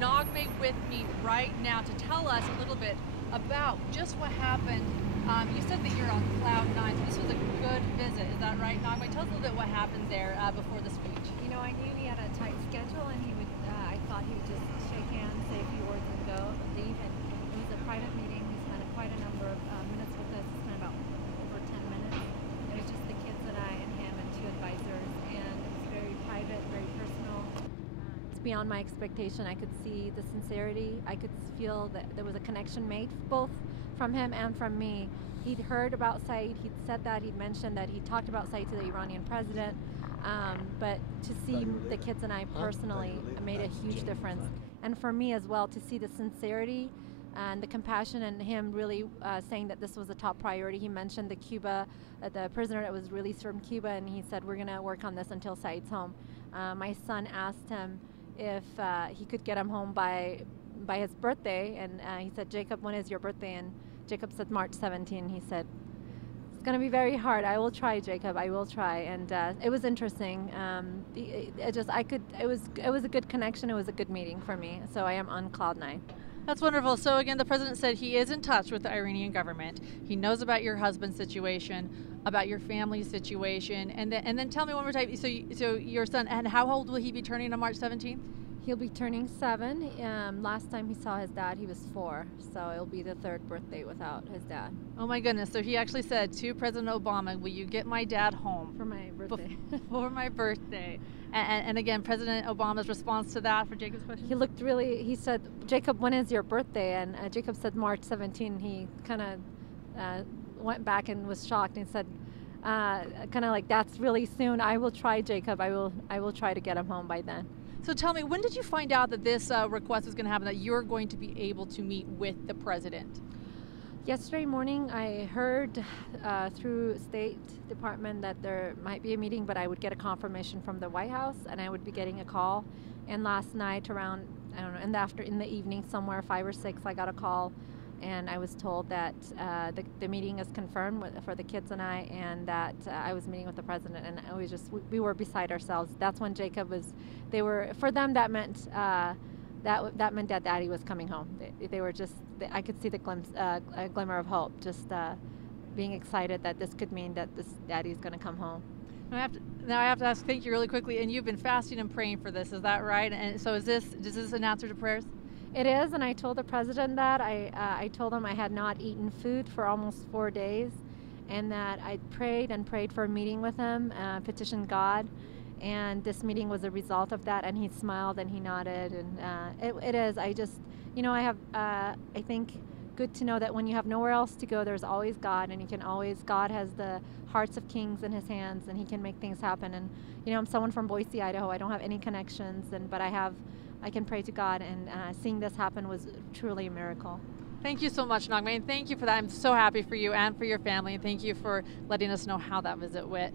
Naghmeh with me right now to tell us a little bit about just what happened. You said that you're on cloud nine, so this was a good visit, is that right, Naghmeh? Tell us a little bit what happened there before the speech. You know, I knew he had a tight schedule, and he would. I thought he would just shake hands, say a few words, and leave. And it was a private meeting. He spent quite a number of minutes with us. He spent about over 10 minutes. It was just the kids and I and him and two advisors, and it was very private, very personal. It's beyond my expectation. I could see the sincerity. I could feel that there was a connection made, both from him and from me. He'd heard about Saeed. He'd said that. He'd mentioned that. He talked about Saeed to the Iranian president. But to see the kids and I personally made a huge difference. And for me as well, to see the sincerity and the compassion, and him really saying that this was a top priority. He mentioned the prisoner that was released from Cuba, and he said, we're going to work on this until Saeed's home. My son asked him if he could get him home by his birthday, and he said, Jacob, when is your birthday? And Jacob said March 17. He said, it's going to be very hard. I will try, Jacob. I will try. And it was interesting. It was a good connection. It was a good meeting for me. So I am on cloud nine. That's wonderful. So again, the president said he is in touch with the Iranian government. He knows about your husband's situation, about your family's situation, and then tell me one more time. So your son, and how old will he be turning on March 17th? He'll be turning 7. Last time he saw his dad, he was 4. So it'll be the 3rd birthday without his dad. Oh my goodness. So he actually said to President Obama, will you get my dad home? For my birthday. For my birthday. And again, President Obama's response to that for Jacob's question? He said, Jacob, when is your birthday? And Jacob said March 17. He kind of went back and was shocked and said, kind of like, that's really soon. I will try, Jacob. I will try to get him home by then. So tell me, when did you find out that this request was going to happen, that you're going to be able to meet with the president? Yesterday morning, I heard through State Department that there might be a meeting, but I would get a confirmation from the White House, and I would be getting a call. And last night around, I don't know, in the evening somewhere, 5 or 6, I got a call, and I was told that the meeting is confirmed for the kids and I, and that I was meeting with the president, and we were beside ourselves. That's when Jacob was. For them, that meant that meant that Daddy was coming home. They were just. I could see the a glimmer of hope, just being excited that this could mean that this Daddy's going to come home. Now I have to ask. Thank you really quickly. And you've been fasting and praying for this. Is that right? And so is this an answer to prayers? It is, and I told the president that. I told him I had not eaten food for almost 4 days, and that I prayed and prayed for a meeting with him, petitioned God, and this meeting was a result of that. And he smiled and he nodded, and it is. I have. I think good to know that when you have nowhere else to go, there's always God, and God has the hearts of kings in His hands, and He can make things happen. And I'm someone from Boise, Idaho. I don't have any connections, but I can pray to God, and seeing this happen was truly a miracle. Thank you so much, Naghmeh, and thank you for that. I'm so happy for you and for your family, and thank you for letting us know how that visit went.